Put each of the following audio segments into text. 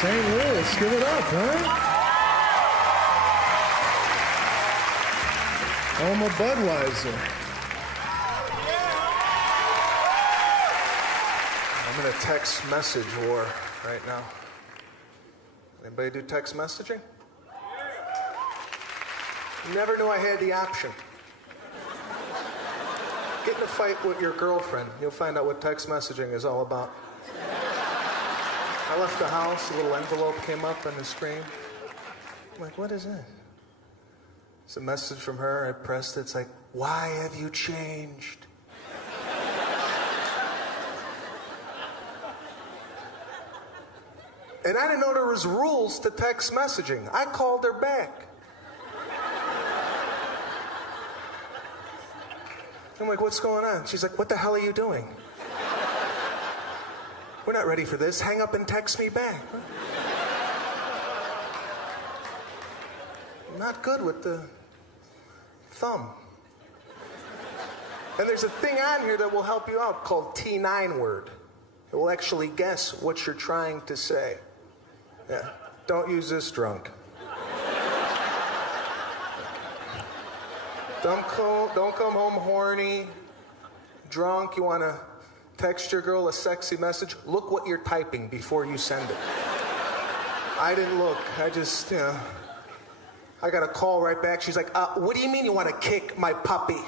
St. Louis, give it up, huh? Home of Budweiser. I'm in a text message war right now. Anybody do text messaging? Never knew I had the option. Get in a fight with your girlfriend. You'll find out what text messaging is all about. I left the house, a little envelope came up on the screen. I'm like, what is it? It's a message from her. I pressed it. It's like, why have you changed? And I didn't know there was rules to text messaging. I called her back. I'm like, what's going on? She's like, what the hell are you doing? We're not ready for this. Hang up and text me back. I'm not good with the thumb. And there's a thing on here that will help you out called T9 word. It will actually guess what you're trying to say. Yeah, don't use this drunk. Don't come home horny, drunk. You want to text your girl a sexy message? Look what you're typing before you send it. I didn't look. I just, I got a call right back. She's like, what do you mean you want to kick my puppy?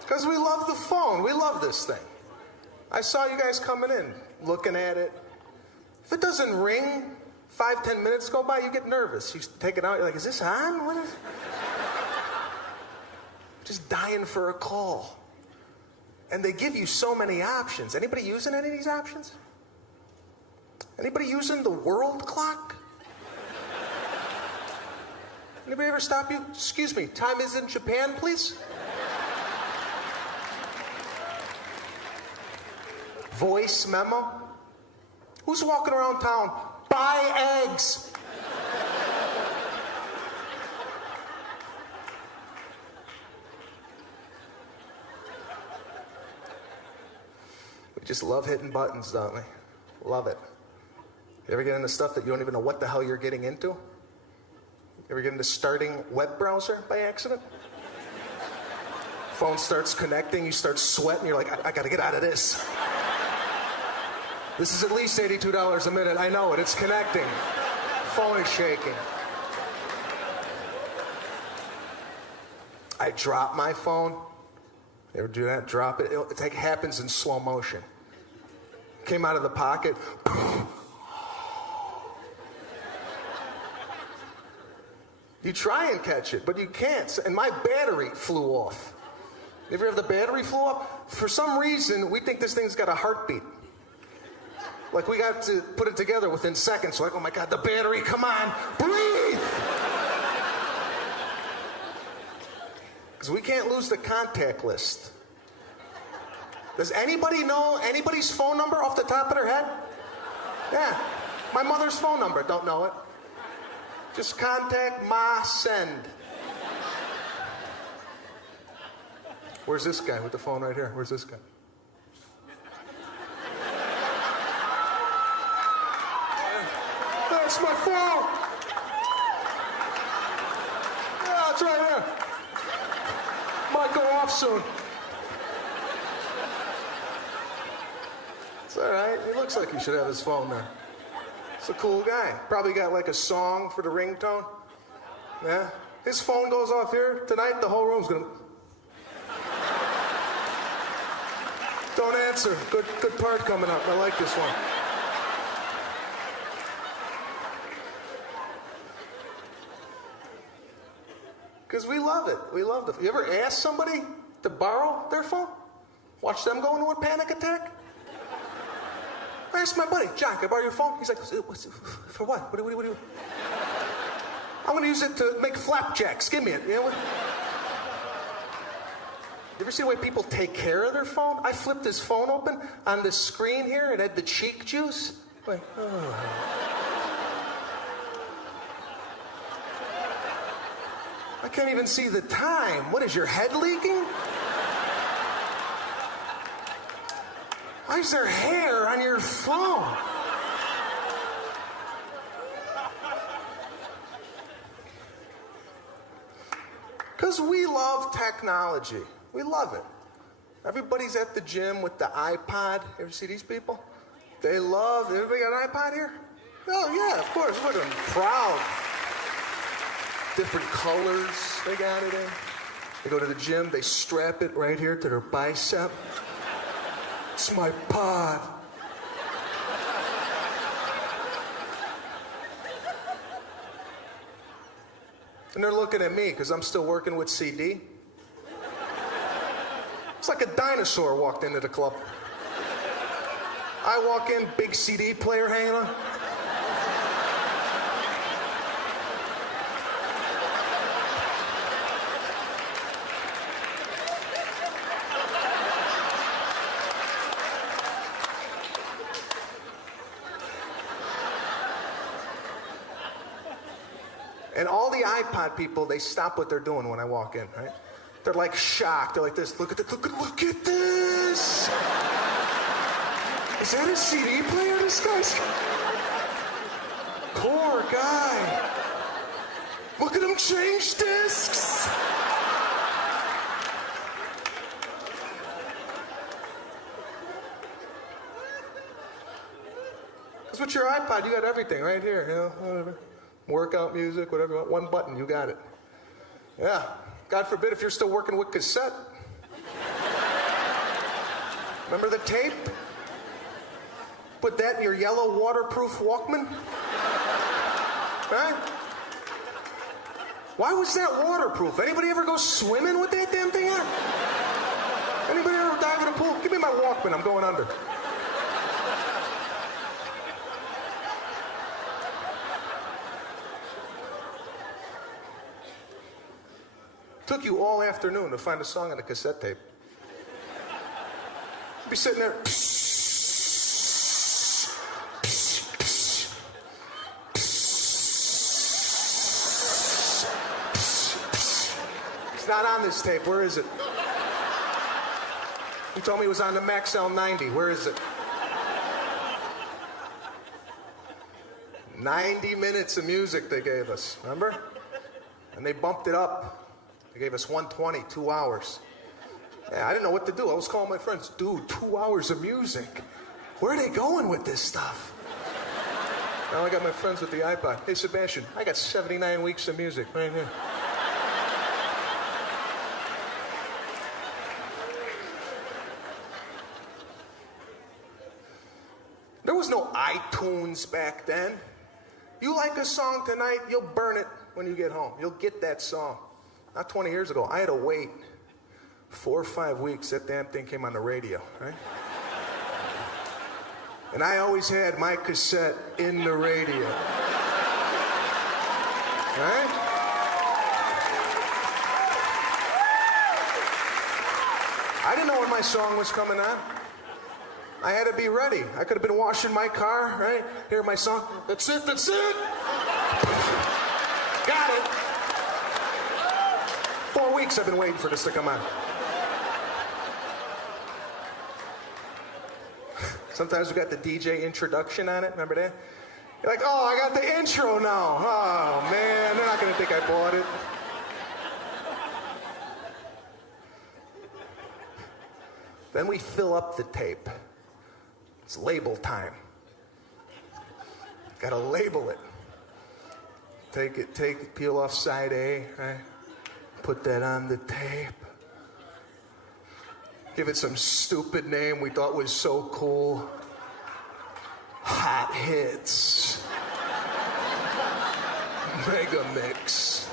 Because we love the phone. We love this thing. I saw you guys coming in, looking at it. If it doesn't ring, 5-10 minutes go by, you get nervous. You take it out, you're like, is this on? What is... Just dying for a call. And they give you so many options. Anybody using any of these options? Anybody using the world clock? Anybody ever stop you? Excuse me, time is in Japan, please? Voice memo? Who's walking around town? Buy eggs. We just love hitting buttons, don't we? Love it. You ever get into stuff that you don't even know what the hell you're getting into? You ever get into starting web browser by accident? Phone starts connecting, you start sweating, you're like, I gotta get out of this. This is at least $82 a minute. I know it. It's connecting. Phone is shaking. I drop my phone. You ever do that? Drop it. It happens in slow motion. Came out of the pocket. You try and catch it, but you can't. And my battery flew off. You ever have the battery flew off? For some reason, we think this thing's got a heartbeat. Like, we got to put it together within seconds. Like, oh my God, the battery, come on, breathe! Because we can't lose the contact list. Does anybody know anybody's phone number off the top of their head? Yeah, my mother's phone number, don't know it. Just contact Ma Send. Where's this guy with the phone right here? Where's this guy? That's my phone. Yeah, it's right here. Might go off soon. It's all right. He looks like he should have his phone there. He's a cool guy. Probably got like a song for the ringtone. Yeah. His phone goes off here tonight, the whole room's gonna... Don't answer. Good part coming up. I like this one. Because we love it. We love it. You ever ask somebody to borrow their phone? Watch them go into a panic attack? I asked my buddy, John, can I borrow your phone? He's like, for what? What do you? I'm going to use it to make flapjacks. Give me it. You know what? You ever see the way people take care of their phone? I flipped his phone open. On the screen here, it had the cheek juice. Like, oh. I can't even see the time. What is your head leaking? Why is there hair on your phone? Because we love technology. We love it. Everybody's at the gym with the iPod. You ever see these people? They love, everybody got an iPod here? Oh yeah, of course, look at them, proud. Different colors they got it in. They go to the gym, they strap it right here to their bicep. It's my pod. And they're looking at me because I'm still working with CD. It's like a dinosaur walked into the club. I walk in, big CD player hanging on. And all the iPod people, they stop what they're doing when I walk in, right? They're like shocked. They're like this, look at this, look at this! Is that a CD player, this guy's? Poor guy. Look at him change discs! Because with your iPod, you got everything right here, you know, whatever. Workout music, whatever you want. One button, you got it. Yeah. God forbid if you're still working with cassette. Remember the tape? Put that in your yellow waterproof Walkman. Right? Why was that waterproof? Anybody ever go swimming with that damn thing on? Anybody ever dive in a pool? Give me my Walkman, I'm going under. Took you all afternoon to find a song on a cassette tape. You'd be sitting there. It's not on this tape. Where is it? He told me it was on the Max L90. Where is it? 90 minutes of music they gave us, remember? And they bumped it up. They gave us 120, 2 hours. Yeah, I didn't know what to do. I was calling my friends, dude, 2 hours of music. Where are they going with this stuff? Now I got my friends with the iPod. Hey, Sebastian, I got 79 weeks of music right here. There was no iTunes back then. You like a song tonight, you'll burn it when you get home. You'll get that song. Not 20 years ago, I had to wait 4 or 5 weeks. That damn thing came on the radio, right? And I always had my cassette in the radio. Right? I didn't know when my song was coming on. I had to be ready. I could have been washing my car, right? Hear my song. That's it, that's it. Got it. 4 weeks I've been waiting for this to come on. Sometimes we got the DJ introduction on it, remember that? You're like, oh, I got the intro now. Oh, man, they're not going to think I bought it. Then we fill up the tape. It's label time. Got to label it. Take it, peel off side A, right? Put that on the tape. Give it some stupid name we thought was so cool. Hot Hits. Mega Mix.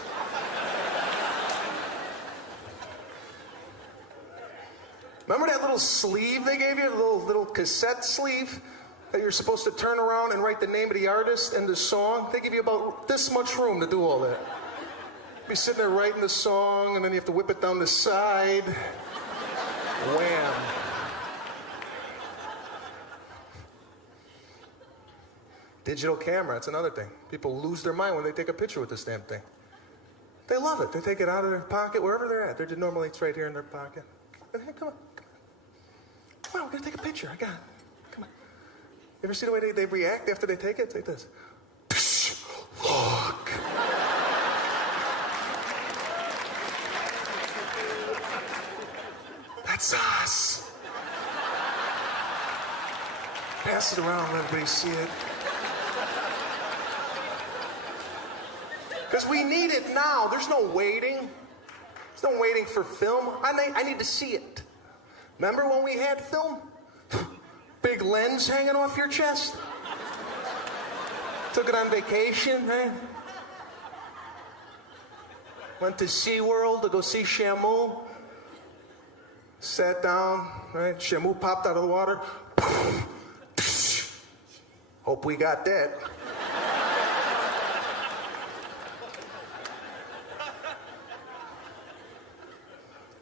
Remember that little sleeve they gave you? A little cassette sleeve that you're supposed to turn around and write the name of the artist and the song? They give you about this much room to do all that. Be sitting there writing the song, and then you have to whip it down the side. Wham. Digital camera, that's another thing. People lose their mind when they take a picture with this damn thing. They love it. They take it out of their pocket, wherever they're at. Normally it's right here in their pocket. Hey, come on. Come on, we're going to take a picture. I got it. Come on. You ever see the way they react after they take it? It's like this. Look. That's us. Pass it around, let everybody see it. Because we need it now. There's no waiting. There's no waiting for film. I need to see it. Remember when we had film? Big lens hanging off your chest? Took it on vacation, right? Went to SeaWorld to go see Shamu. Sat down, right? Shamu popped out of the water. Hope we got that.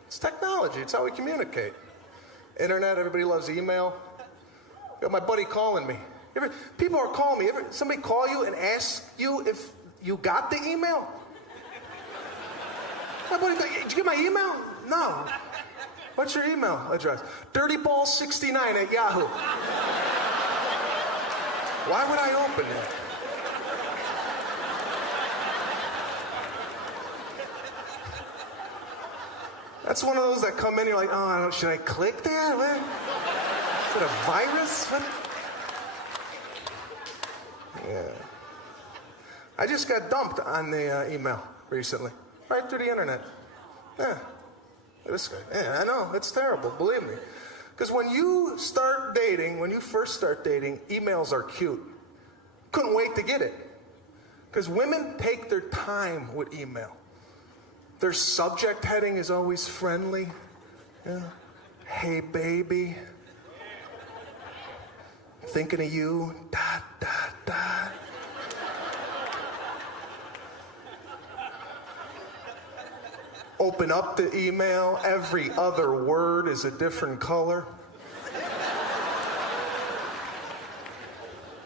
It's technology. It's how we communicate. Internet, everybody loves email. Got my buddy calling me. People are calling me. Somebody call you and ask you if you got the email? My buddy goes, did you get my email? No. What's your email address? dirtyball69@yahoo. Why would I open it? That's one of those that come in, you're like, oh, should I click there? What? Is it a virus? What? Yeah. I just got dumped on the email recently, right through the internet. Yeah. This guy. Yeah, I know, it's terrible, believe me. Because when you start dating, when you first start dating, emails are cute. Couldn't wait to get it. Because women take their time with email. Their subject heading is always friendly. Yeah. Hey, baby. Thinking of you. Dot, dot, dot. Open up the email. Every other word is a different color.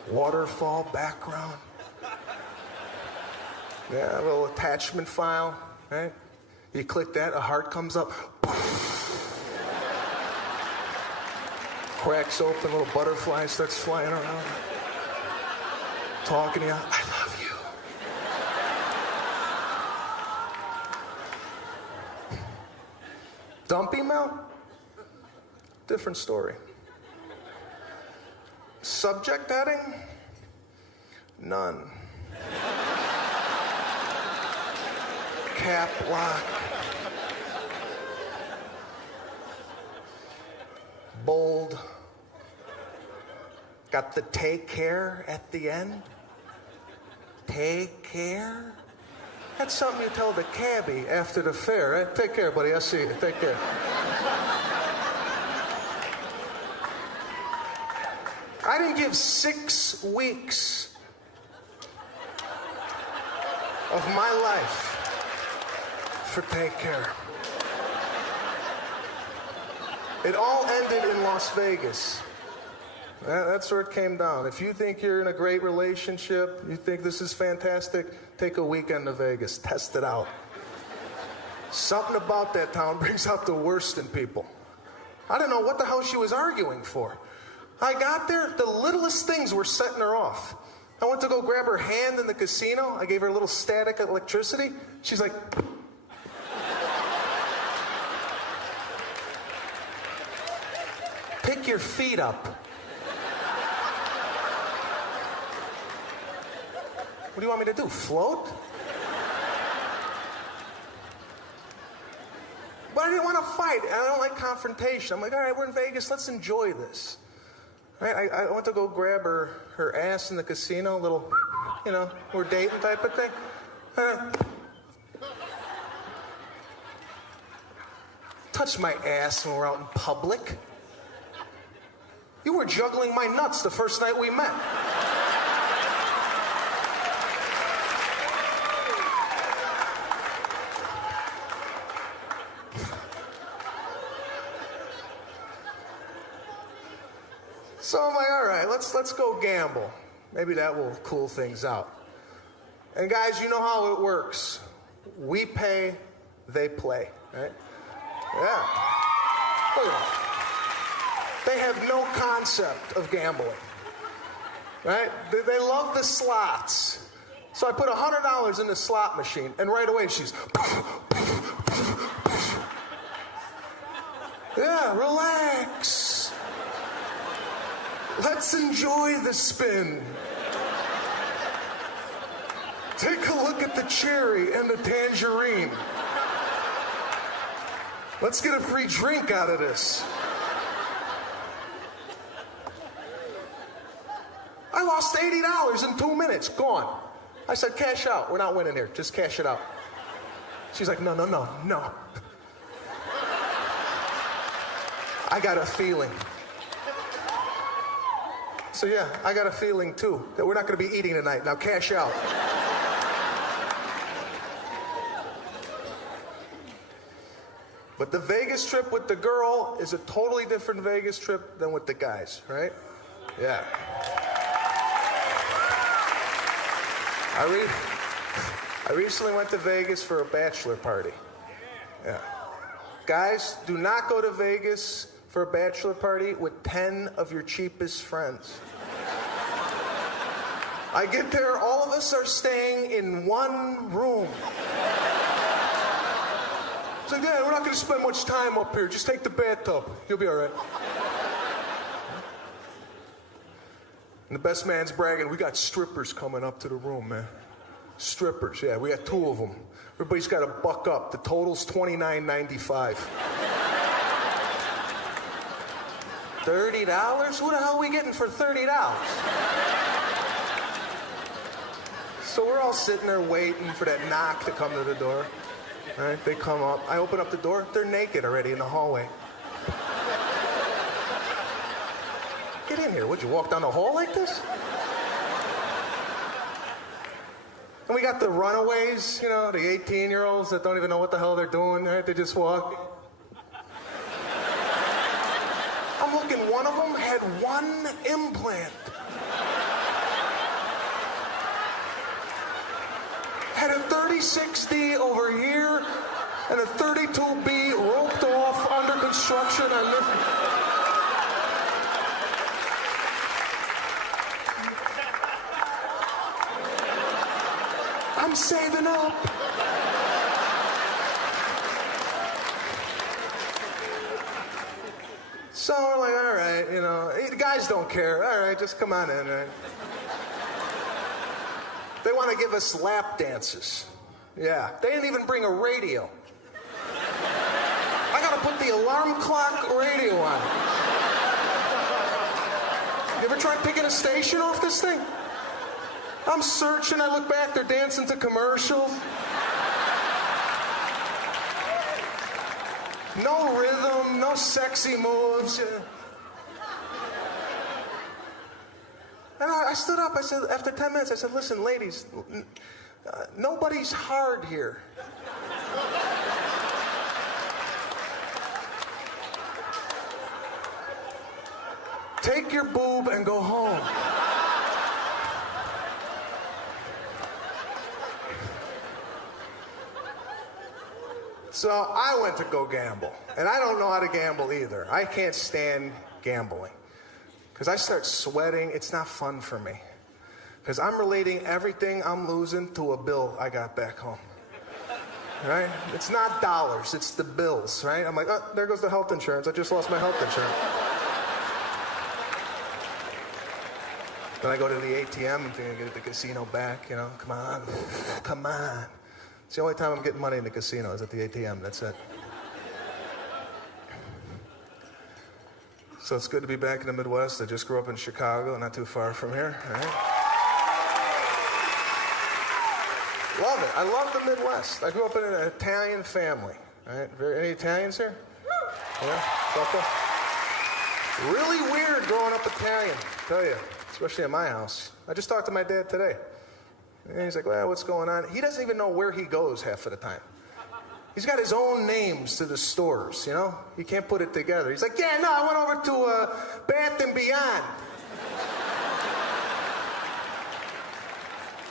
Waterfall background. Yeah, a little attachment file, right? You click that, a heart comes up. Cracks open, a little butterfly starts flying around. Talking to you, I love you. Dump email? Different story. Subject heading? None. Cap lock. Bold. Got the take care at the end. Take care? That's something you tell the cabbie after the fair, right? Take care, buddy. I'll see you. Take care. I didn't give 6 weeks of my life for take care. It all ended in Las Vegas. That's where it came down. If you think you're in a great relationship, you think this is fantastic, take a weekend to Vegas. Test it out. Something about that town brings out the worst in people. I don't know what the hell she was arguing for. I got there, the littlest things were setting her off. I went to go grab her hand in the casino. I gave her a little static electricity. She's like... Pick your feet up. What do you want me to do, float? But I didn't want to fight. I don't like confrontation. I'm like, all right, we're in Vegas. Let's enjoy this. Right? I went to go grab her ass in the casino, a little, we're dating type of thing. Touch my ass when we're out in public. You were juggling my nuts the first night we met. So I'm like, all right, let's go gamble. Maybe that will cool things out. And guys, you know how it works. We pay, they play, right? Yeah. Look at that. They have no concept of gambling, right? They love the slots. So I put $100 in the slot machine, and right away she's... Yeah, relax. Let's enjoy the spin. Take a look at the cherry and the tangerine. Let's get a free drink out of this. I lost $80 in 2 minutes. Gone. I said, cash out. We're not winning here. Just cash it out. She's like, no. I got a feeling. So yeah, I got a feeling too that we're not going to be eating tonight. Now cash out. But the Vegas trip with the girl is a totally different Vegas trip than with the guys, right? Yeah. I recently went to Vegas for a bachelor party. Yeah. Guys, do not go to Vegas for a bachelor party with 10 of your cheapest friends. I get there, all of us are staying in one room. It's like, yeah, we're not going to spend much time up here. Just take the bathtub. You'll be all right. And the best man's bragging, we got strippers coming up to the room, man. Strippers, yeah, we got 2 of them. Everybody's got to buck up. The total's $29.95. $30? Who the hell are we getting for $30? So we're all sitting there waiting for that knock to come to the door. All right, they come up. I open up the door. They're naked already in the hallway. Get in here. Would you walk down the hall like this? And we got the runaways, you know, the 18-year-olds that don't even know what the hell they're doing, right? They just walk. I'm looking, one of them had 1 implant. Had a 36D over here and a 32B roped off under construction on this. I'm saving up. So we're like, all right, you know, the guys don't care. All right, just come on in, right? They want to give us lap dances. Yeah, they didn't even bring a radio. I got to put the alarm clock radio on. You ever tried picking a station off this thing? I'm searching, I look back, they're dancing to commercials. No rhythm, no sexy moves. And I stood up, I said, after 10 minutes, I said, listen, ladies, nobody's hard here. Take your boob and go home. So I went to go gamble. And I don't know how to gamble either. I can't stand gambling. Because I start sweating. It's not fun for me. Because I'm relating everything I'm losing to a bill I got back home. Right? It's not dollars. It's the bills, right? I'm like, oh, there goes the health insurance. I just lost my health insurance. Then I go to the ATM and think I get the casino back, you know. Come on. Come on. It's the only time I'm getting money in the casino is at the ATM. That's it. So it's good to be back in the Midwest. I just grew up in Chicago, not too far from here. All right? Love it. I love the Midwest. I grew up in an Italian family. All right? Any Italians here? Yeah? Okay. Really weird growing up Italian, I tell you. Especially at my house. I just talked to my dad today. And he's like, well, what's going on? He doesn't even know where he goes half of the time. He's got his own names to the stores, you know? He can't put it together. He's like, yeah, no, I went over to Bath and Beyond.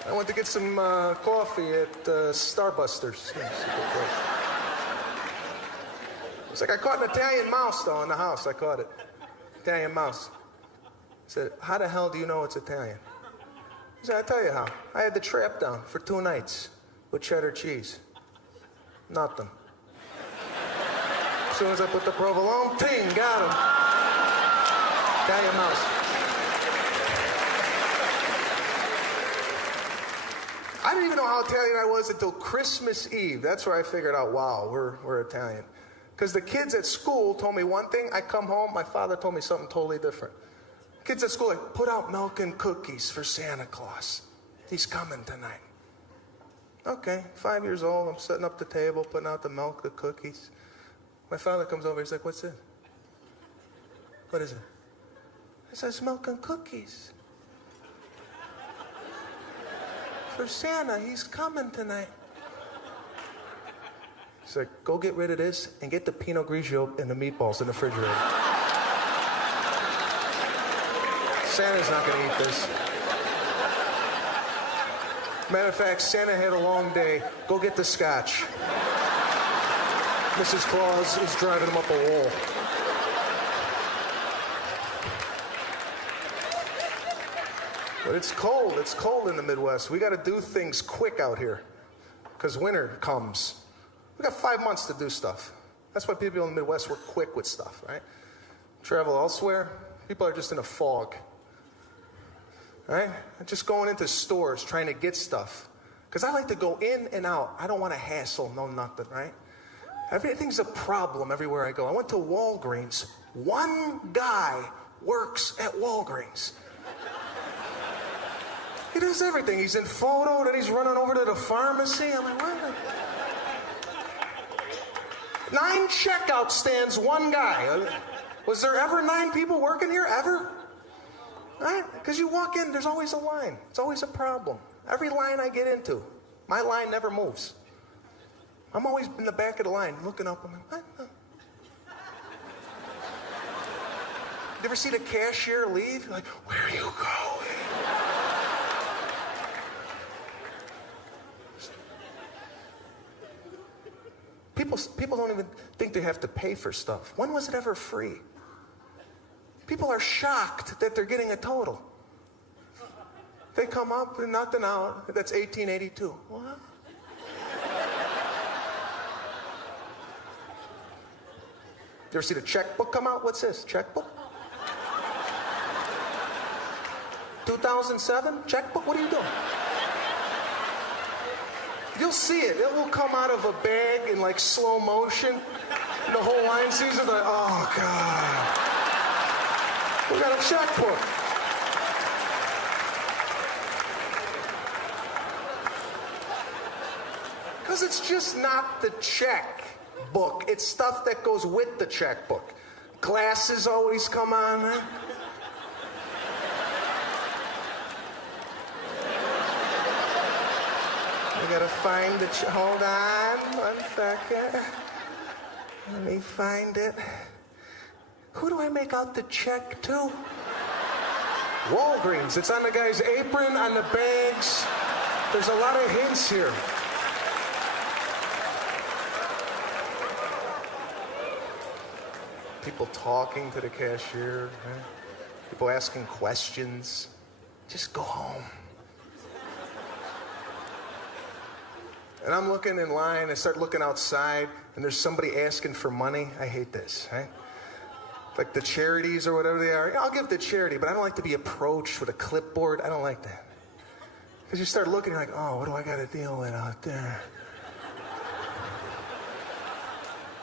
I went to get some coffee at Starbusters. Yeah, it's a good place. It's like I caught an Italian mouse, though, in the house. I caught it. Italian mouse. I said, how the hell do you know it's Italian? He said, I'll tell you how. I had the trap down for 2 nights with cheddar cheese. Nothing. As soon as I put the provolone, ting, got him. Italian mouse. I didn't even know how Italian I was until Christmas Eve. That's where I figured out, wow, we're Italian. Because the kids at school told me one thing. I come home, my father told me something totally different. Kids at school, like, put out milk and cookies for Santa Claus. He's coming tonight. Okay, 5 years old, I'm setting up the table, putting out the milk, the cookies. My father comes over, he's like, what's it? What is it? It says milk and cookies. For Santa, he's coming tonight. He's like, go get rid of this and get the Pinot Grigio and the meatballs in the refrigerator. Santa's not going to eat this. Matter of fact, Santa had a long day. Go get the scotch. Mrs. Claus is driving him up a wall. But it's cold. It's cold in the Midwest. We got to do things quick out here because winter comes. We got 5 months to do stuff. That's why people in the Midwest work quick with stuff, right? Travel elsewhere, people are just in a fog. Right? Just going into stores, trying to get stuff. Because I like to go in and out. I don't want to hassle, no nothing, right? Everything's a problem everywhere I go. I went to Walgreens. One guy works at Walgreens. He does everything. He's in photo, then he's running over to the pharmacy. I'm like, what? 9 checkout stands, one guy. Was there ever 9 people working here, ever? Right? Because you walk in, there's always a line. It's always a problem. Every line I get into, my line never moves. I'm always in the back of the line, looking up. I'm like, what? You ever see the cashier leave? You're like, where are you going? People don't even think they have to pay for stuff. When was it ever free? People are shocked that they're getting a total. They come up and nothing out. That's 1882. What? You ever see the checkbook come out? What's this? Checkbook? 2007? Checkbook? What are you doing? You'll see it. It will come out of a bag in like slow motion. The whole line sees it like, oh God. We got a checkbook. Because it's just not the checkbook. It's stuff that goes with the checkbook. Glasses always come on, right? I gotta find the hold on 1 second. Let me find it. Who do I make out the check to? Walgreens. It's on the guy's apron, on the bags. There's a lot of hints here. People talking to the cashier. Right? People asking questions. Just go home. And I'm looking in line, I start looking outside, and there's somebody asking for money. I hate this, right? Like the charities or whatever they are. Yeah, I'll give the charity, but I don't like to be approached with a clipboard. I don't like that. Because you start looking, you're like, oh, what do I got to deal with out there?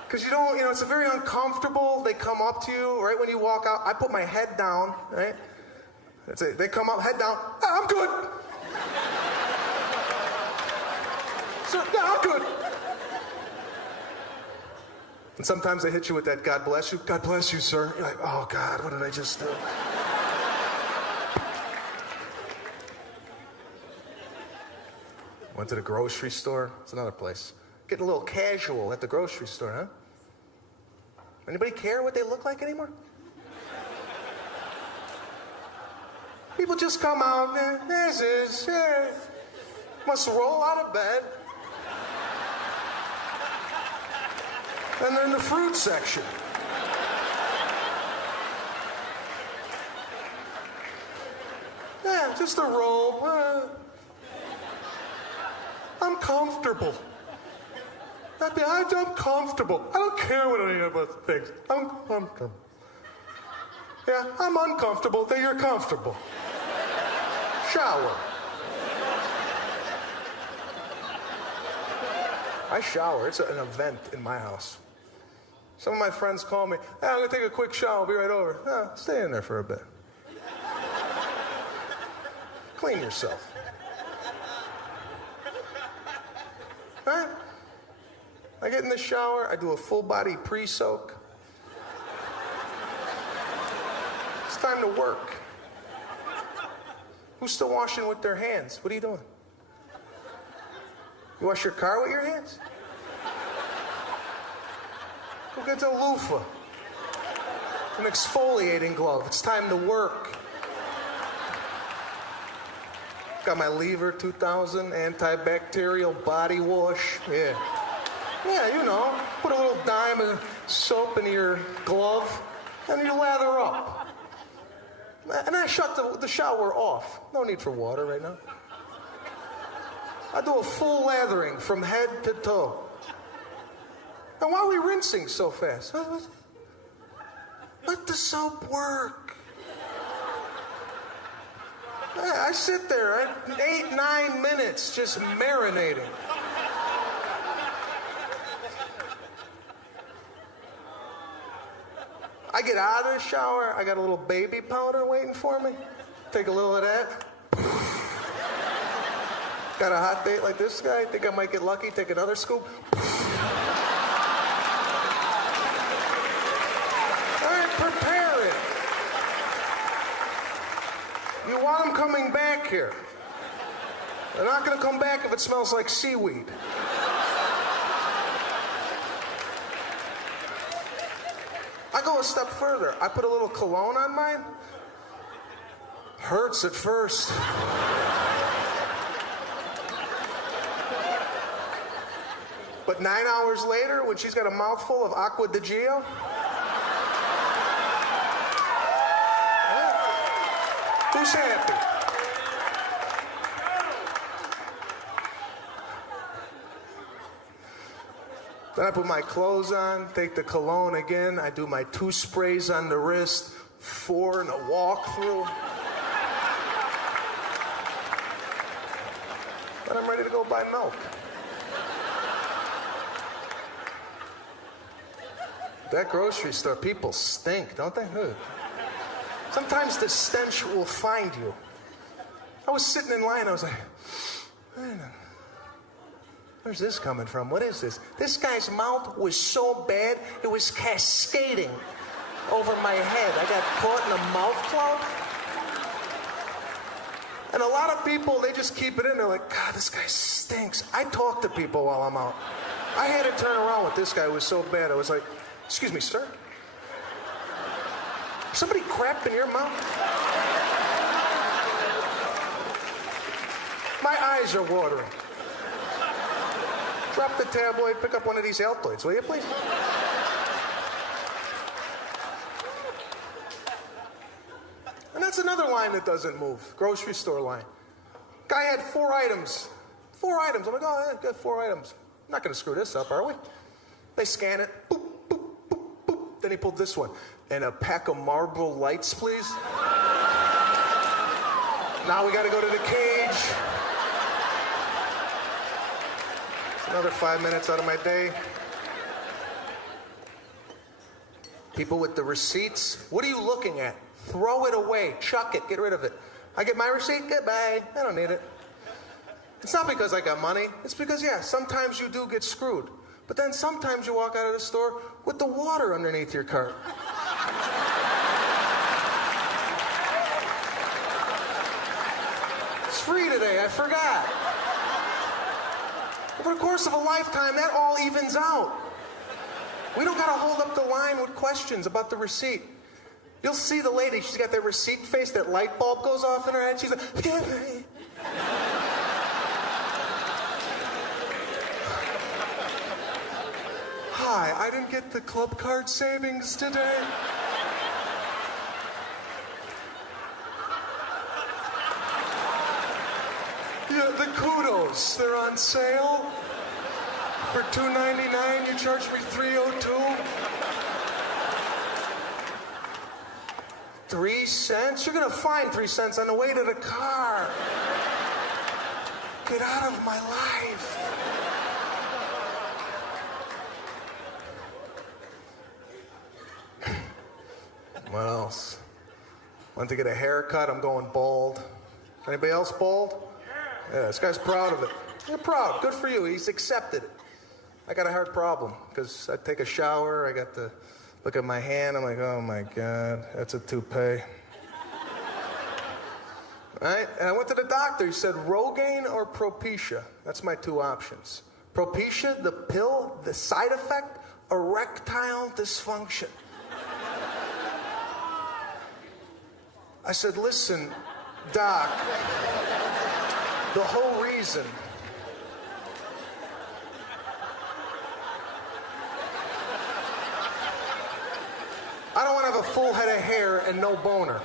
Because you don't, it's a very uncomfortable. They come up to you right when you walk out. I put my head down, right? That's it. They come up, head down. Oh, I'm good. Sir, yeah, I'm good. And sometimes they hit you with that, God bless you. God bless you, sir. You're like, oh, God, what did I just do? Went to the grocery store. It's another place. Getting a little casual at the grocery store, huh? Anybody care what they look like anymore? People just come out, this is, Must roll out of bed. And then the fruit section. Yeah, just a roll. I'm comfortable. I'm comfortable. I don't care what any of us thinks. I'm comfortable. Yeah, I'm uncomfortable that you're comfortable. Shower. I shower. It's an event in my house. Some of my friends call me, hey, I'm going to take a quick shower. I'll be right over. No, stay in there for a bit. Clean yourself. Right? I get in the shower. I do a full body pre-soak. It's time to work. Who's still washing with their hands? What are you doing? You wash your car with your hands? Go get a loofah. An exfoliating glove. It's time to work. Got my Lever 2000 antibacterial body wash. Yeah. Yeah, you know, put a little dime of soap in your glove and you lather up. And I shut the shower off. No need for water right now. I do a full lathering from head to toe. Now, why are we rinsing so fast? Let the soap work. Yeah, I sit there 8-9 minutes just marinating. I get out of the shower, I got a little baby powder waiting for me. Take a little of that. Got a hot date like this guy, think I might get lucky, take another scoop. Prepare it. You want them coming back here. They're not going to come back if it smells like seaweed. I go a step further. I put a little cologne on mine. Hurts at first. But 9 hours later, when she's got a mouthful of Aqua di Gio, who's happy? Then I put my clothes on, take the cologne again. I do my 2 sprays on the wrist, 4 in a walkthrough. Then I'm ready to go buy milk. That grocery store, people stink, don't they? Ugh. Sometimes the stench will find you. I was sitting in line, I was like, where's this coming from? What is this? This guy's mouth was so bad, it was cascading over my head. I got caught in a mouth cloud. And a lot of people, they just keep it in. They're like, God, this guy stinks. I talk to people while I'm out. I had to turn around with this guy. It was so bad. I was like, excuse me, sir. Somebody crap in your mouth? My eyes are watering. Drop the tabloid, pick up one of these Altoids, will you please? And that's another line that doesn't move. Grocery store line. Guy had 4 items. 4 items. I'm like, oh, yeah, got 4 items. I'm not going to screw this up, are we? They scan it. Boop, boop, boop, boop. Then he pulled this one. And a pack of Marlboro Lights, please. Now we got to go to the cage. It's another 5 minutes out of my day. People with the receipts. What are you looking at? Throw it away. Chuck it. Get rid of it. I get my receipt. Goodbye. I don't need it. It's not because I got money. It's because, yeah, sometimes you do get screwed. But then sometimes you walk out of the store with the water underneath your cart. It's free today. I forgot. Over the course of a lifetime, that all evens out. We don't got to hold up the line with questions about the receipt. You'll see the lady, she's got that receipt face, that light bulb goes off in her head. She's like, and get the club card savings today? Yeah, the kudos, they're on sale. For $2.99, you charge me $3.02. 3 cents? You're gonna find 3 cents on the way to the car. Get out of my life. What else? Went to get a haircut. I'm going bald. Anybody else bald? Yeah, this guy's proud of it. You're proud. Good for you. He's accepted it. I got a hard problem because I take a shower. I got to look at my hand. I'm like, oh my God, that's a toupee. Right? And I went to the doctor. He said, Rogaine or Propecia? That's my 2 options. Propecia, the pill, the side effect, erectile dysfunction. I said, listen, doc, the whole reason I don't want to have a full head of hair and no boner.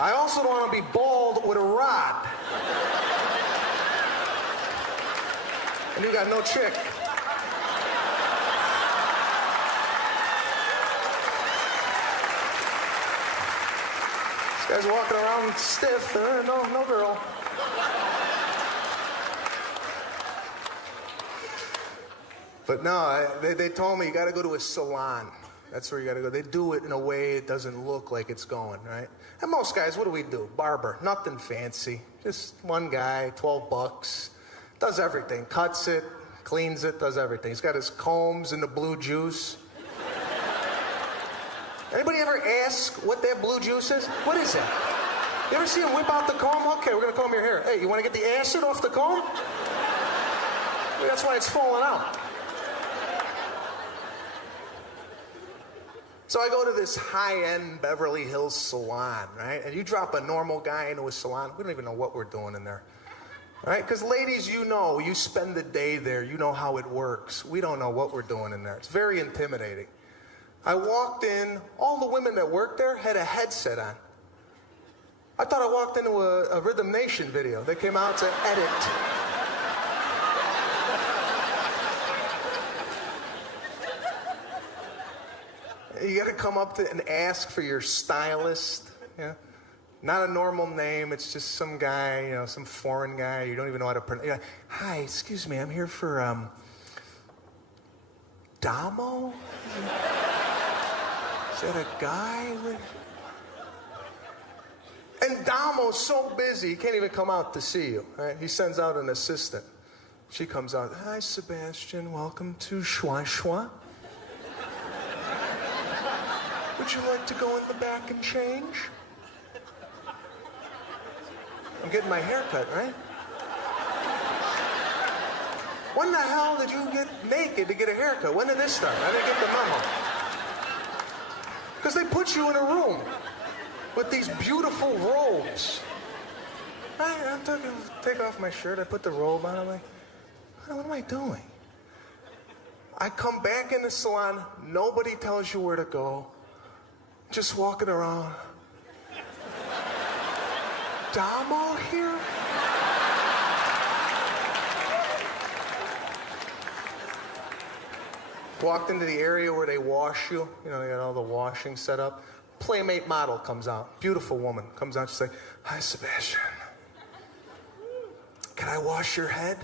I also don't want to be bald with a rod. And you got no chick. This guy's walking around stiff. No girl. But no, they told me you got to go to a salon. That's where you got to go. They do it in a way it doesn't look like it's going, right? And most guys, what do? Barber. Nothing fancy. Just one guy, $12. Does everything. Cuts it, cleans it, does everything. He's got his combs and the blue juice. Anybody ever ask what that blue juice is? What is that? You ever see him whip out the comb? Okay, we're going to comb your hair. Hey, you want to get the acid off the comb? Well, that's why it's falling out. So I go to this high-end Beverly Hills salon, right? And you drop a normal guy into a salon, we don't even know what we're doing in there, right? Because ladies, you know, you spend the day there, you know how it works. We don't know what we're doing in there. It's very intimidating. I walked in, all the women that worked there had a headset on. I thought I walked into a Rhythm Nation video. They came out to edit. You got to come up to and ask for your stylist. Yeah, not a normal name. It's just some guy, you know, some foreign guy. You don't even know how to pronounce. Like, hi, excuse me. I'm here for Damo. Is that a guy? And Damo's so busy he can't even come out to see you. Right? He sends out an assistant. She comes out. Hi, Sebastian. Welcome to Schwa Schwa. Would you like to go in the back and change? I'm getting my hair cut, right? When the hell did you get naked to get a haircut? When did this start? I didn't get the memo. Because they put you in a room with these beautiful robes. I take off my shirt, I put the robe on, I'm like, what am I doing? I come back in the salon, nobody tells you where to go. Just walking around. Damo here? Walked into the area where they wash you. You know, they got all the washing set up. Playmate model comes out. Beautiful woman comes out. She's like, hi, Sebastian. Can I wash your head?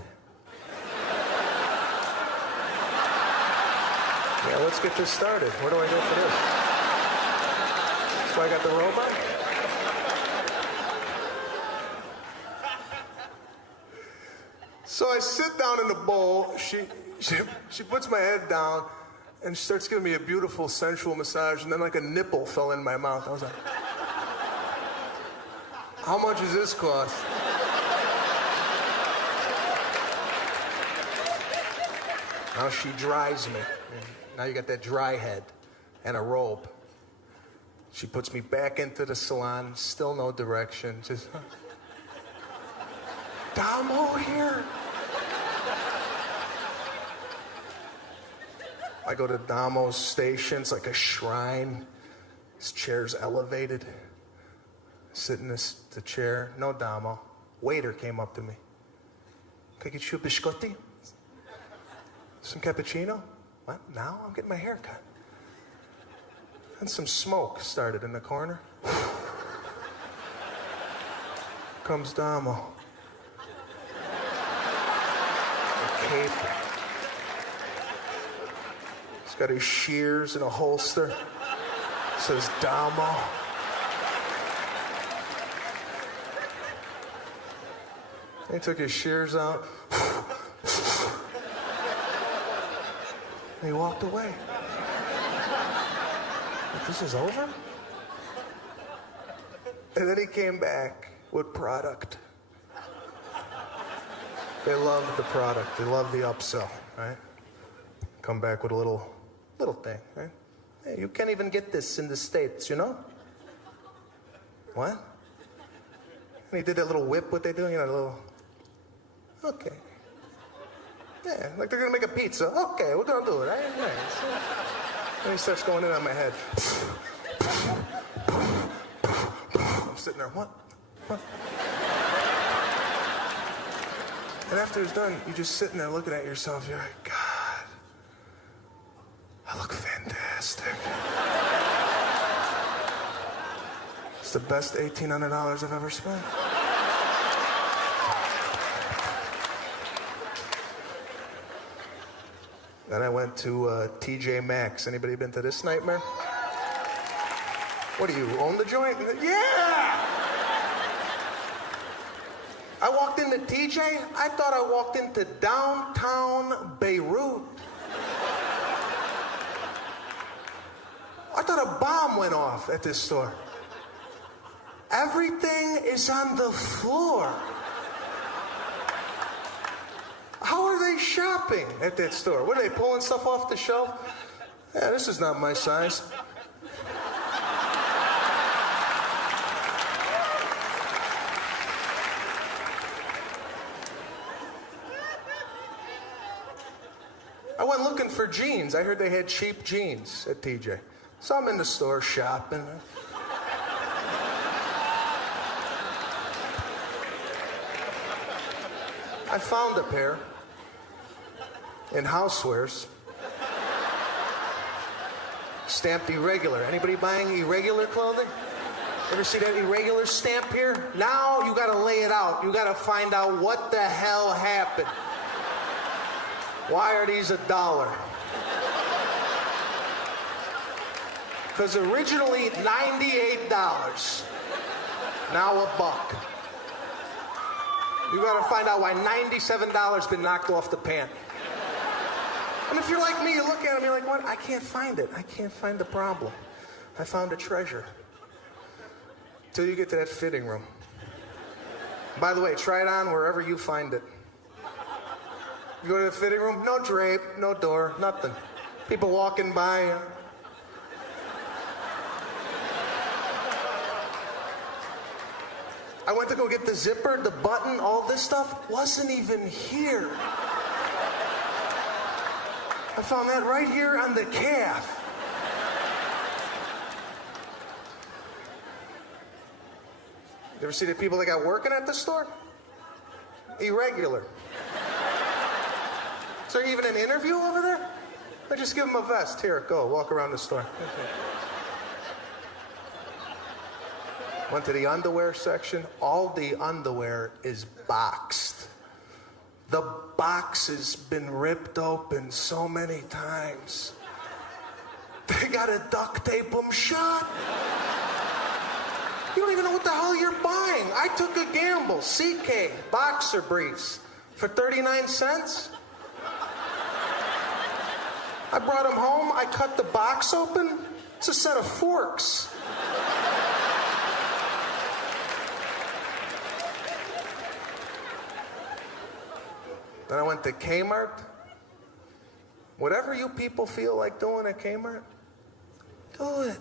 Yeah, let's get this started. Where do I go for this? So I got the robe on? So I sit down in the bowl. She puts my head down and she starts giving me a beautiful sensual massage, and then like a nipple fell in my mouth. I was like, how much does this cost? Now she dries me. Now you got that dry head and a robe. She puts me back into the salon, still no direction, just, Damo here? I go to Damo's station. It's like a shrine. His chair's elevated. Sit in the chair. No Damo. Waiter came up to me. Can I get you a biscotti? Some cappuccino? What? Now? I'm getting my hair cut. And some smoke started in the corner. Comes Damo. A cape. He's got his shears in a holster. Says Damo. He took his shears out. And he walked away. Like, this is over? And then he came back with product. They love the product. They love the upsell, right? Come back with a little thing, right? Hey, you can't even get this in the States, you know? What? And he did that little whip, what they do, you know, a little... Okay. Yeah, like they're gonna make a pizza. Okay, we're gonna do it. Right? Nice. And he starts going in on my head. I'm sitting there, what? And after it's done, you're just sitting there looking at yourself. You're like, God, I look fantastic. It's the best $1,800 I've ever spent. Then I went to TJ Maxx. Anybody been to this nightmare? What do you own the joint? Yeah! I walked into TJ. I thought I walked into downtown Beirut. I thought a bomb went off at this store. Everything is on the floor. How are they shopping at that store? What, are they pulling stuff off the shelf? Yeah, this is not my size. I went looking for jeans. I heard they had cheap jeans at TJ. So I'm in the store shopping. I found a pair in housewares. Stamped irregular. Anybody buying irregular clothing? Ever see that irregular stamp here? Now you gotta lay it out. You gotta find out what the hell happened. Why are these $1? Because originally $98. Now $1. You gotta find out why $97 been knocked off the pan. And if you're like me, you look at them, you're like, what? I can't find it. I can't find the problem. I found a treasure. Till you get to that fitting room. By the way, try it on wherever you find it. You go to the fitting room, no drape, no door, nothing. People walking by. I went to go get the zipper, the button, all this stuff wasn't even here. I found that right here on the calf. You ever see the people that got working at the store? Irregular. Is there even an interview over there? I just give them a vest. Here, go, walk around the store. Went to the underwear section. All the underwear is boxed. The box has been ripped open so many times. They gotta duct tape them shut. You don't even know what the hell you're buying. I took a gamble. CK boxer briefs for 39 cents. I brought them home. I cut the box open. It's a set of forks. Then I went to Kmart. Whatever you people feel like doing at Kmart, do it.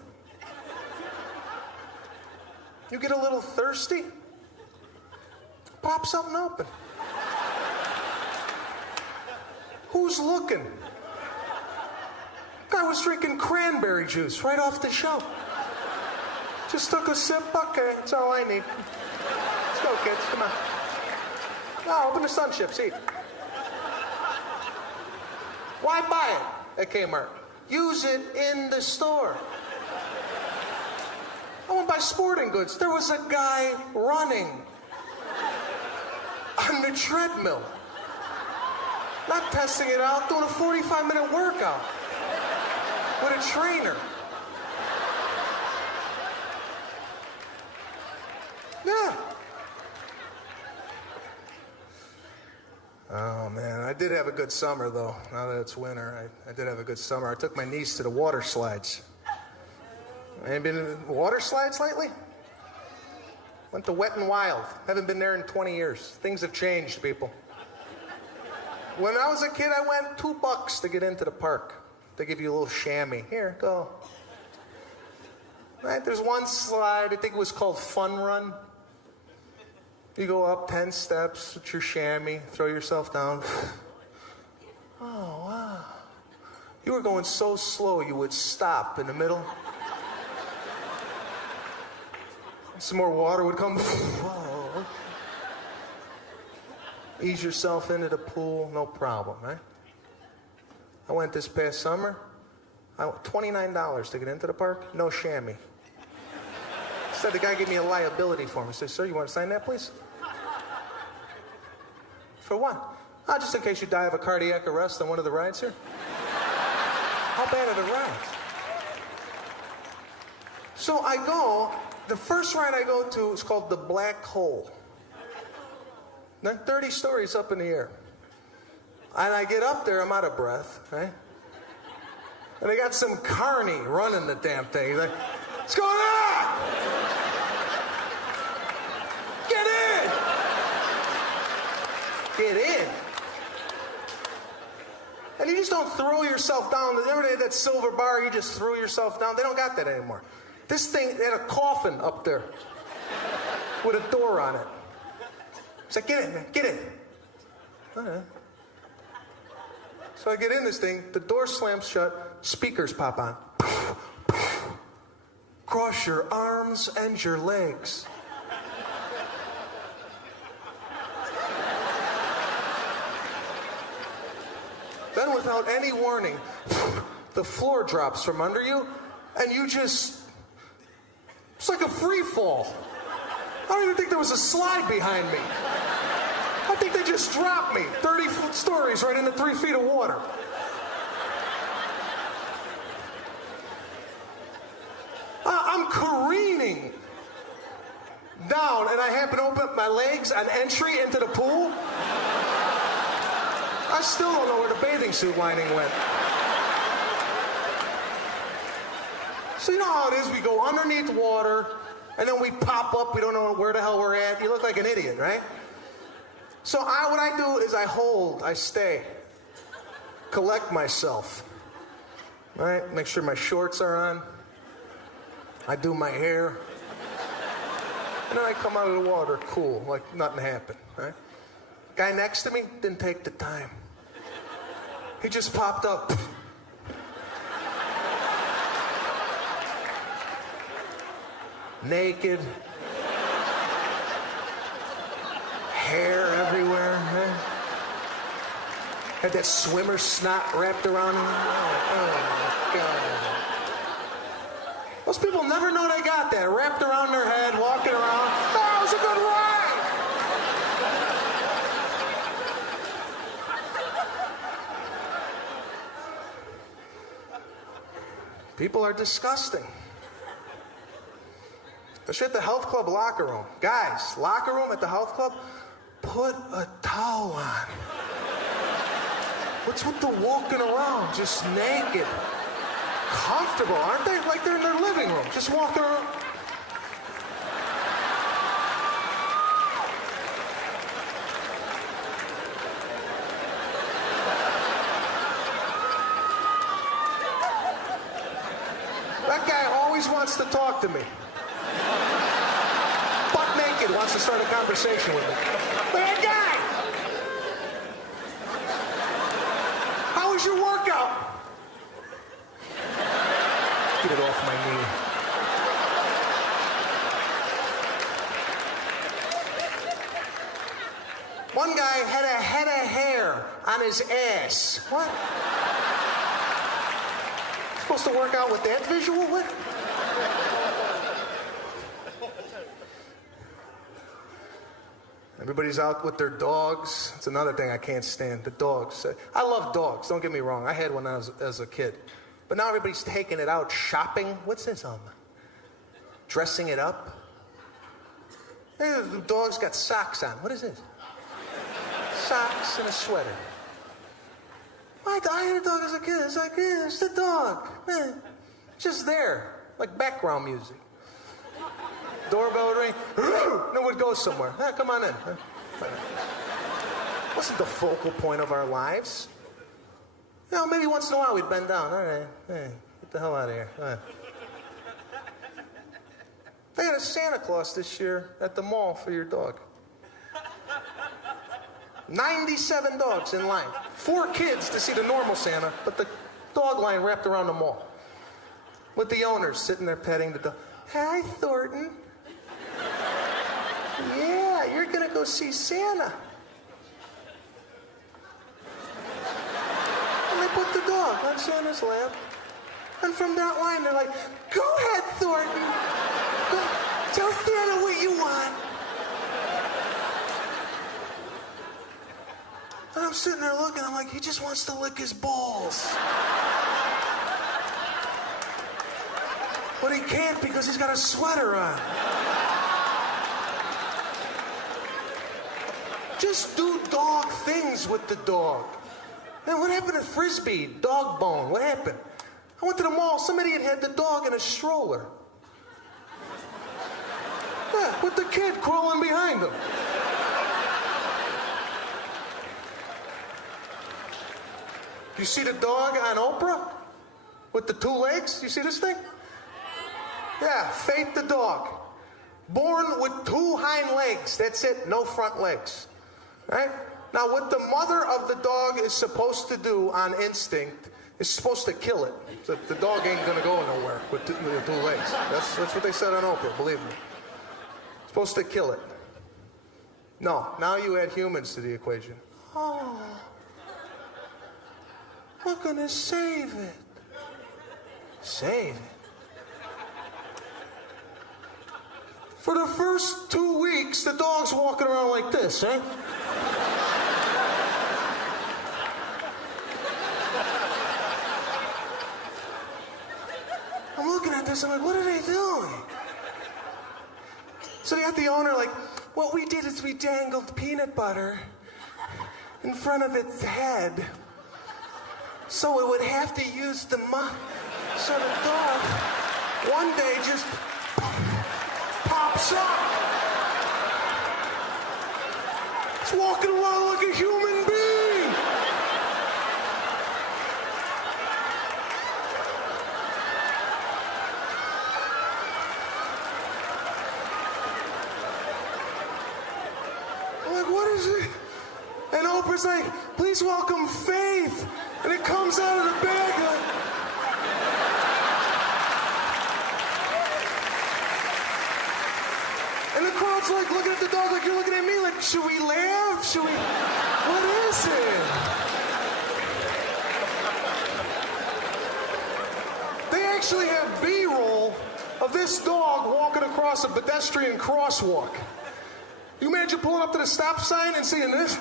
You get a little thirsty, pop something open. Who's looking? Guy was drinking cranberry juice right off the shelf. Just took a sip. Okay, that's all I need. Let's go, kids. Come on. No, open the sun chips. Eat. Why buy it at Kmart? Use it in the store. I went by sporting goods. There was a guy running on the treadmill. Not testing it out, doing a 45-minute workout with a trainer. Yeah. Oh, man, I did have a good summer, though. Now that it's winter, I did have a good summer. I took my niece to the water slides. Ain't been in water slides lately? Went to Wet n Wild. Haven't been there in 20 years. Things have changed, people. When I was a kid, I went $2 to get into the park. They give you a little chamois. Here, go. Right, there's one slide, I think it was called Fun Run. You go up 10 steps with your chamois, throw yourself down. Oh, wow. You were going so slow you would stop in the middle. Some more water would come. Whoa. Ease yourself into the pool, no problem, right? I went this past summer. I went $29 to get into the park, no chamois. Instead, the guy gave me a liability form. He said, "Sir, you want to sign that, please?" For what? Oh, just in case you die of a cardiac arrest on one of the rides here. How bad are the rides? So I go, the first ride I go to is called the Black Hole. Then 30 stories up in the air. And I get up there, I'm out of breath, right? And they got some carny running the damn thing. He's like, "What's going on? Get in! Get in!" And you just don't throw yourself down. Remember they had that silver bar, you just threw yourself down? They don't got that anymore. This thing, they had a coffin up there with a door on it. He's like, "Get in, man, get in." All right. So I get in this thing, the door slams shut, speakers pop on. Cross your arms and your legs. Then without any warning, the floor drops from under you, and you just, it's like a free fall. I don't even think there was a slide behind me. I think they just dropped me 30 stories right into 3 feet of water. I'm careening down, and I happen to open up my legs on entry into the pool. I still don't know where the bathing suit lining went. So you know how it is, we go underneath water, and then we pop up, we don't know where the hell we're at. You look like an idiot, right? So what I do is I stay, collect myself, right? Make sure my shorts are on. I do my hair. And then I come out of the water cool, like nothing happened, right? Guy next to me didn't take the time. He just popped up. Naked. Hair everywhere. Huh? Had that swimmer snot wrapped around him. Oh, my God. Most people never know they got that wrapped around their head, walking around. Oh, it was a good ride. People are disgusting. Especially at the health club locker room. Guys, locker room at the health club, put a towel on. What's with the walking around just naked? Comfortable, aren't they? Like they're in their living room, just walking around. That guy always wants to talk to me. Butt naked, wants to start a conversation with me. That guy! How was your workout? Get it off my knee. One guy had a head of hair on his ass. What? Supposed to work out with that visual? What? Everybody's out with their dogs. It's another thing I can't stand, the dogs. I love dogs, don't get me wrong. I had one as a kid. But now everybody's taking it out shopping. What's this on? Dressing it up? Hey, the dog's got socks on. What is this? Socks and a sweater. I had a dog as a kid. It's like, yeah, it's the dog. Man, just there, like background music. Doorbell would ring. And it would go somewhere. Come on in. Wasn't the focal point of our lives. You know, maybe once in a while we'd bend down. All right, hey, get the hell out of here. All right. They had a Santa Claus this year at the mall for your dog. 97 dogs in line. 4 kids to see the normal Santa, but the dog line wrapped around the mall. With the owners sitting there petting the dog. Hi, Thornton. Yeah, you're gonna go see Santa. And they put the dog on Santa's lap. And from that line, they're like, go ahead, Thornton. Go, tell Santa what you want. And I'm sitting there looking, I'm like, he just wants to lick his balls. But he can't because he's got a sweater on. Just do dog things with the dog. Man, what happened to Frisbee? Dog bone, what happened? I went to the mall, some idiot had the dog in a stroller. Yeah, with the kid crawling behind him. You see the dog on Oprah? With the 2 legs? You see this thing? Yeah, Faith the dog. Born with 2 hind legs. That's it, no front legs. Right? Now, what the mother of the dog is supposed to do on instinct is supposed to kill it. So the dog ain't gonna go nowhere with 2 legs. That's what they said on Oprah, believe me. Supposed to kill it. No, now you add humans to the equation. Oh, we're gonna save it. Save it? For the first 2 weeks, the dog's walking around like this, eh? I'm looking at this, I'm like, what are they doing? So they got the owner like, what we did is we dangled peanut butter in front of its head. So it would have to use the so the dog one day just pops up. It's walking around like a human being. I'm like, what is it? And Oprah's like, please welcome Faith. And it comes out of the bag like, and the crowd's like looking at the dog like you're looking at me like, should we laugh? Should we? What is it? They actually have B-roll of this dog walking across a pedestrian crosswalk. You imagine pulling up to the stop sign and seeing this?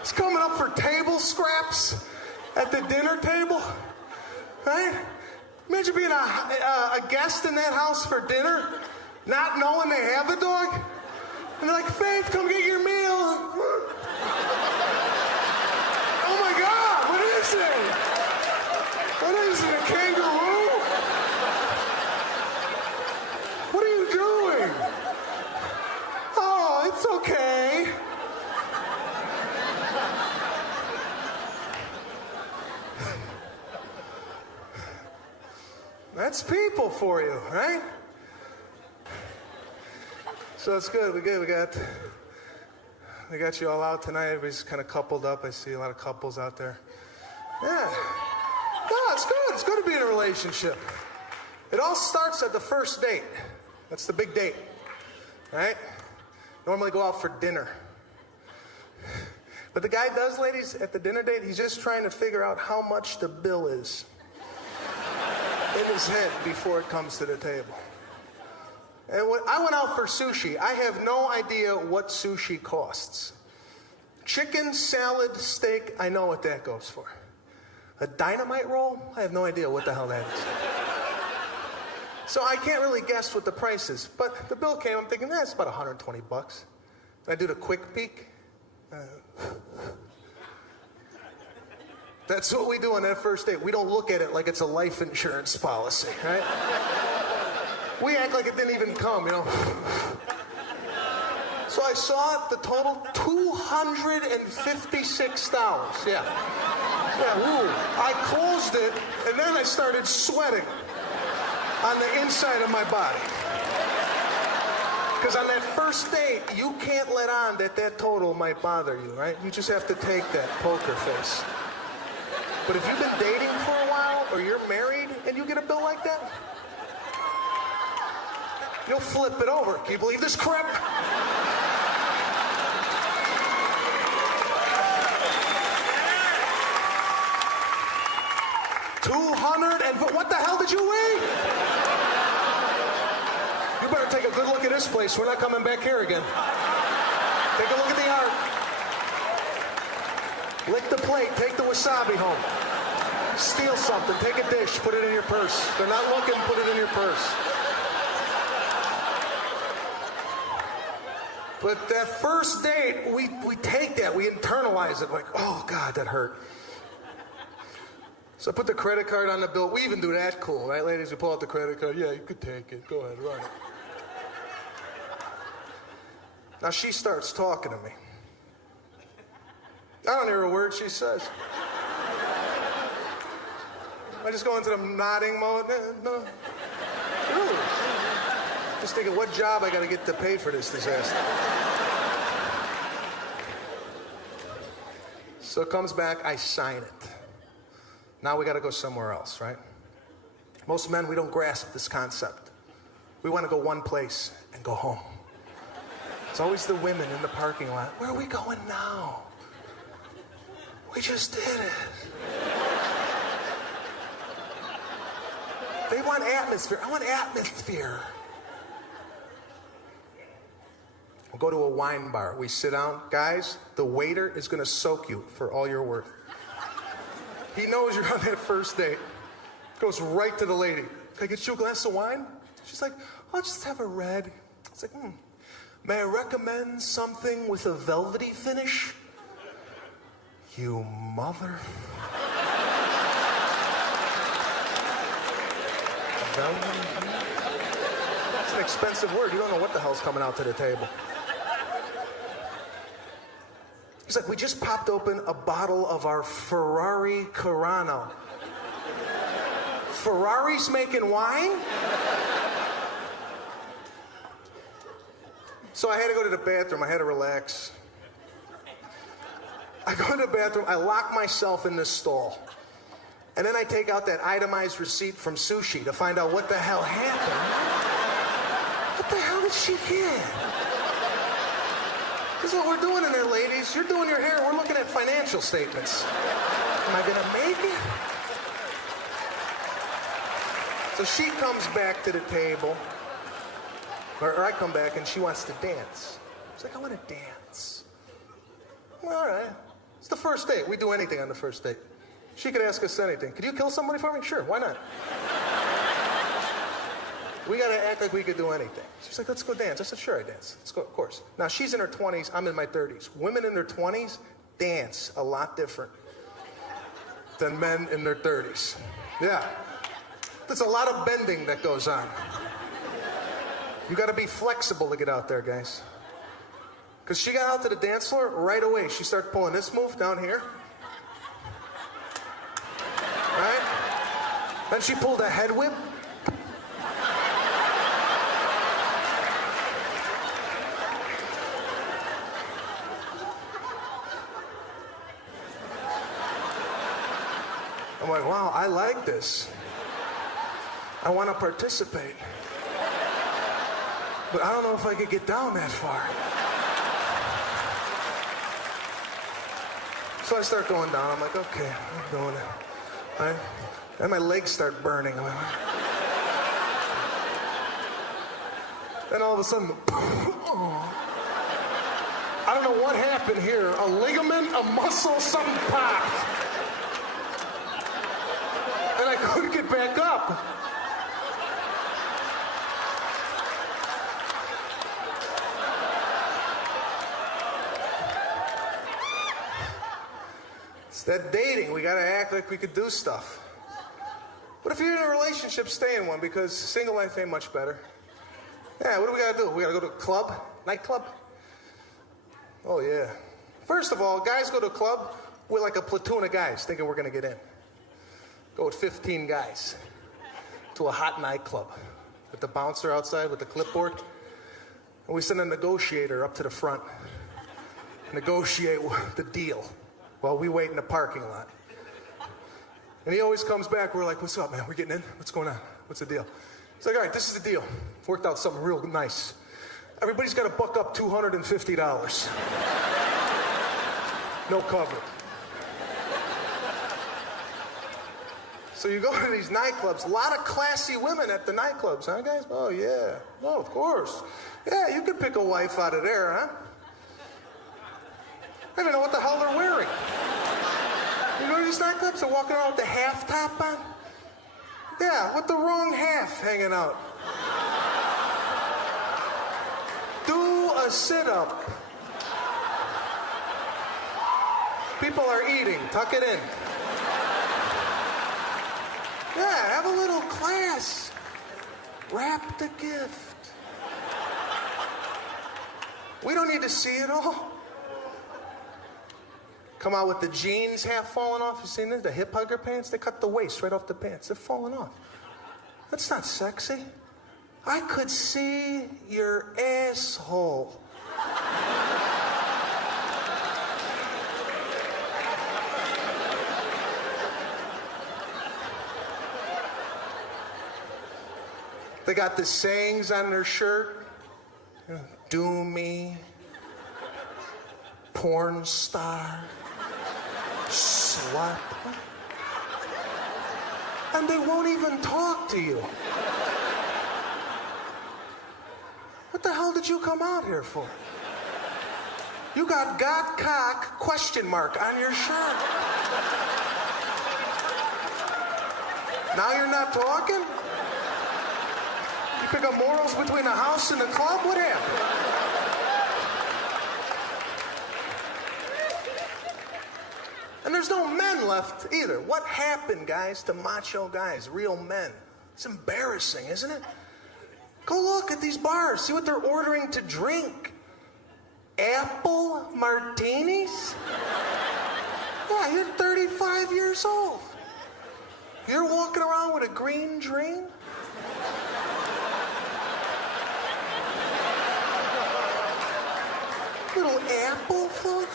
It's coming up for table scraps at the dinner table, right? Imagine being a guest in that house for dinner, not knowing they have the dog. And they're like, Faith, come get your meal. Oh my God, what is it? What is it, a kangaroo? What are you doing? Oh, it's okay. That's people for you, right? So it's good. We got you all out tonight. Everybody's kind of coupled up. I see a lot of couples out there. Yeah. No, it's good. It's good to be in a relationship. It all starts at the first date. That's the big date, right? Normally go out for dinner. But the guy does, ladies, at the dinner date, he's just trying to figure out how much the bill is in his head before it comes to the table. And when I went out for sushi, I have no idea what sushi costs. Chicken, salad, steak, I know what that goes for. A dynamite roll? I have no idea what the hell that is. So I can't really guess what the price is. But the bill came, I'm thinking, it's about 120 bucks. I do the quick peek. That's what we do on that first date. We don't look at it like it's a life insurance policy, right? We act like it didn't even come, you know. So I saw the total, $256. Yeah. Woo. I closed it, and then I started sweating on the inside of my body. Because on that first date, you can't let on that total might bother you, right? You just have to take that poker face. But if you've been dating for a while, or you're married, and you get a bill like that, you'll flip it over. Can you believe this crap? What the hell did you eat? You better take a good look at this place. We're not coming back here again. Take a look at the art. Lick the plate. Take the wasabi home. Steal something. Take a dish. Put it in your purse. They're not looking. Put it in your purse. But that first date, we take that. We internalize it. Like, oh, God, that hurt. So I put the credit card on the bill. We even do that cool, right, ladies? We pull out the credit card. Yeah, you could take it. Go ahead, run it. Now she starts talking to me. I don't hear a word she says. I just go into the nodding mode. No. Really? Just thinking, what job I got to get to pay for this disaster? So it comes back, I sign it. Now we got to go somewhere else, right? Most men, we don't grasp this concept. We want to go one place and go home. It's always the women in the parking lot. Where are we going now? We just did it. They want atmosphere. I want atmosphere. We'll go to a wine bar. We sit down. Guys, the waiter is going to soak you for all you're worth. He knows you're on that first date. Goes right to the lady. Can I get you a glass of wine? She's like, I'll just have a red. It's like, may I recommend something with a velvety finish? You mother. Velvety? It's an expensive word. You don't know what the hell's coming out to the table. He's like, we just popped open a bottle of our Ferrari Carano. Ferrari's making wine? So I had to go to the bathroom. I had to relax. I go to the bathroom. I lock myself in this stall. And then I take out that itemized receipt from sushi to find out what the hell happened. What the hell did she get? This is what we're doing in there, ladies. You're doing your hair. We're looking at financial statements. Am I going to make it? So she comes back to the table. Or I come back and she wants to dance. She's like, I want to dance. Well, all right. It's the first date. We do anything on the first date. She could ask us anything. Could you kill somebody for me? Sure, why not? We got to act like we could do anything. She's like, let's go dance. I said, sure, I dance. Let's go, of course. Now, she's in her 20s. I'm in my 30s. Women in their 20s dance a lot different than men in their 30s. Yeah. There's a lot of bending that goes on. You got to be flexible to get out there, guys. Because she got out to the dance floor right away. She started pulling this move down here. Right? Then she pulled a head whip. like, wow, I like this. I want to participate. But I don't know if I could get down that far. So I start going down. I'm like, okay, I'm doing it. Right? Then my legs start burning. I'm like, then all of a sudden, I don't know what happened here. A ligament, a muscle, something popped. And I couldn't get back up. It's that dating. We gotta act like we could do stuff. But if you're in a relationship, stay in one, because single life ain't much better. Yeah, what do we gotta do? We gotta go to a club? Nightclub? Oh, yeah. First of all, guys go to a club with like a platoon of guys thinking we're gonna get in. Go with 15 guys to a hot nightclub with the bouncer outside with the clipboard. And we send a negotiator up to the front. Negotiate the deal while we wait in the parking lot. And he always comes back, we're like, what's up, man? We're getting in? What's going on? What's the deal? He's like, all right, this is the deal. Worked out something real nice. Everybody's got to buck up $250. No cover. So you go to these nightclubs, a lot of classy women at the nightclubs, huh, guys? Oh, yeah. No, of course. Yeah, you could pick a wife out of there, huh? I don't even know what the hell they're wearing. You go to these nightclubs, they're walking around with the half top on? Yeah, with the wrong half hanging out. Do a sit-up. People are eating. Tuck it in. Yeah, have a little class. Wrap the gift. We don't need to see it all. Come out with the jeans half falling off. You seen this? The hip hugger pants? They cut the waist right off the pants. They're falling off. That's not sexy. I could see your asshole. They got the sayings on their shirt. Do me. Porn star. Slut. And they won't even talk to you. What the hell did you come out here for? You got "God cock?" question mark on your shirt. Now you're not talking? You pick up morals between the house and the club? What happened? And there's no men left either. What happened, guys, to macho guys, real men? It's embarrassing, isn't it? Go look at these bars. See what they're ordering to drink. Apple martinis? Yeah, you're 35 years old. You're walking around with a green dream? Little apple float?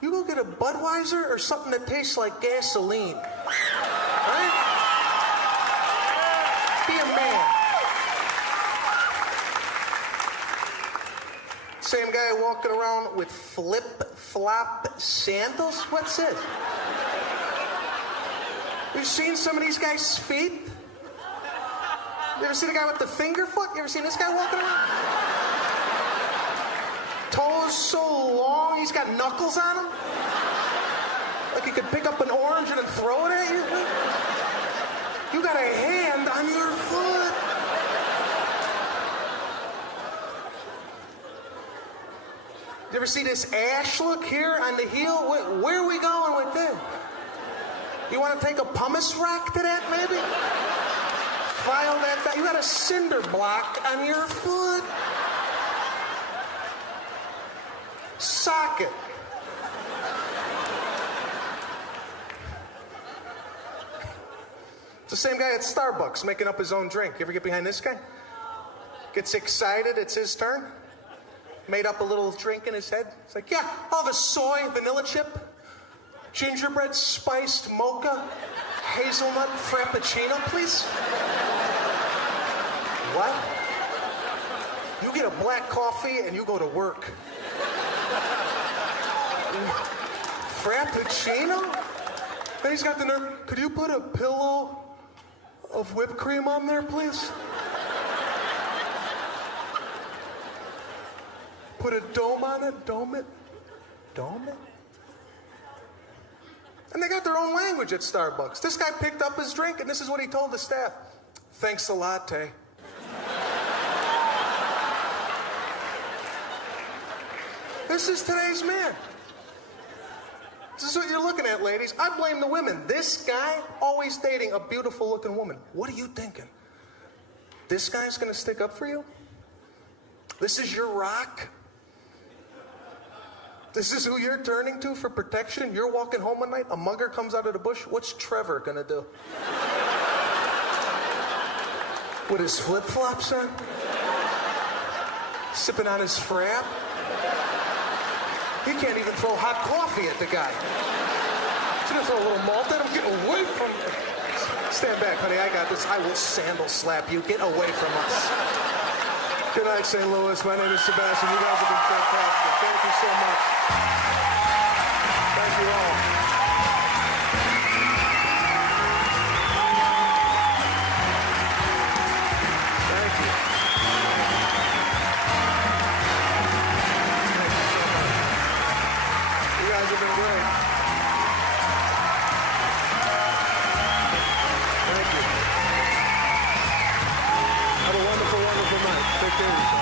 You go get a Budweiser or something that tastes like gasoline. Right? Be a man. Same guy walking around with flip-flop sandals? What's this? You've seen some of these guys' feet? You ever seen a guy with the finger foot? You ever seen this guy walking around? Toes so long, he's got knuckles on him. Like he could pick up an orange and then throw it at you. You got a hand on your foot. You ever see this ash look here on the heel? Where are we going with this? You want to take a pumice rock to that, maybe? File that down. You got a cinder block on your foot. Socket. It's the same guy at Starbucks making up his own drink. You ever get behind this guy? Gets excited, it's his turn. Made up a little drink in his head. It's like, yeah, I'll have a soy vanilla chip. gingerbread spiced mocha hazelnut frappuccino, please? What? You get a black coffee and you go to work. Frappuccino? And he's got the nerve. Could you put a pillow of whipped cream on there, please? Put a dome on it? Dome it? Dome it? And they got their own language at Starbucks. This guy picked up his drink, and this is what he told the staff. Thanks a latte. This is today's man. This is what you're looking at, ladies. I blame the women. This guy always dating a beautiful-looking woman. What are you thinking? This guy's going to stick up for you? This is your rock? This is who you're turning to for protection? You're walking home one night, a mugger comes out of the bush. What's Trevor going to do? With his flip-flops on? Sipping on his frap? He can't even throw hot coffee at the guy. He's gonna throw a little malt at him. Get away from him. Stand back, honey. I got this. I will sandal slap you. Get away from us. Good night, St. Louis. My name is Sebastian. You guys have been fantastic. Thank you so much. Thank you all. Thank you. You guys have been great. Thank you. Have a wonderful, wonderful night. Take care of yourself.